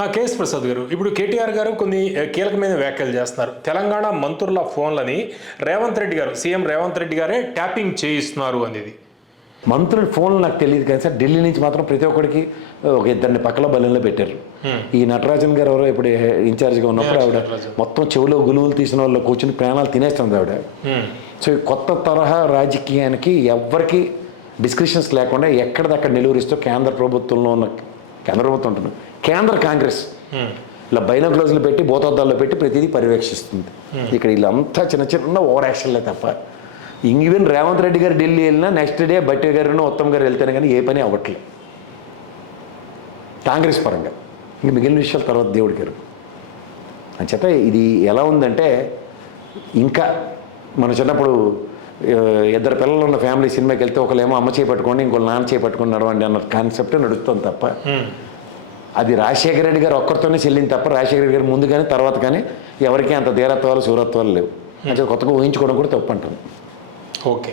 KS Prasad గారు, ఇప్పుడు కేటీఆర్ గారు కొన్ని కీలకమైన వ్యాఖ్యలు చేస్తున్నారు. తెలంగాణ మంత్రుల ఫోన్లని సీఎం రేవంత్ రెడ్డి గారే ట్యాపింగ్ చేయిస్తున్నారు అనేది. మంత్రుల ఫోన్లు నాకు తెలియదు కానీ సార్, ఢిల్లీ నుంచి మాత్రం ప్రతి ఒక్కరికి ఒక ఇద్దరిని పక్కల బల్లెంలో పెట్టారు. ఈ నటరాజన్ గారు ఎవరో ఇప్పుడు ఇన్ఛార్జ్గా ఉన్నప్పుడు ఆవిడ మొత్తం చెవులో గులువులు తీసిన వాళ్ళు కూర్చుని ప్రాణాలు తినేస్తుంది ఆవిడ. సో ఈ కొత్త తరహా రాజకీయానికి ఎవ్వరికి డిస్క్రిప్షన్స్ లేకుండా ఎక్కడిదక్కడ నిలువరిస్తూ కేంద్ర ప్రభుత్వంలో ఉన్న కేంద్ర కాంగ్రెస్ ఇలా బైనాక్యులర్స్లు పెట్టి భూతద్దాల్లో పెట్టి ప్రతిదీ పర్యవేక్షిస్తుంది. ఇక్కడ వీళ్ళంతా చిన్న చిన్న ఓవర్ యాక్షన్లే తప్ప ఈవెన్ రేవంత్ రెడ్డి గారు ఢిల్లీ వెళ్ళినా నెక్స్ట్ డే బట్టి గారు ఉత్తమ్ గారు వెళ్తేనే కానీ ఏ పని అవ్వట్లేదు కాంగ్రెస్ పరంగా. ఇంక మిగిలిన విషయాల తర్వాత దేవుడి గారు అంచేత ఇది ఎలా ఉందంటే, ఇంకా మన చిన్నప్పుడు ఇద్దరు పిల్లలు ఉన్న ఫ్యామిలీ సినిమాకి వెళ్తే ఒకళ్ళేమో అమ్మ చేపట్టుకోండి, ఇంకోళ్ళు నాన్న చేపట్టుకొని నడవండి అన్న కాన్సెప్ట్ నడుస్తుంది తప్ప అది రాజశేఖర రెడ్డి గారు ఒక్కరితోనే చెల్లింది తప్ప రాజశేఖర రెడ్డి గారు ముందు కానీ తర్వాత కానీ ఎవరికి అంత ధీరత్వాలు శూరత్వాలు లేవు. అంటే కొత్తగా ఊహించుకోవడం కూడా తప్పు అంటాను. ఓకే.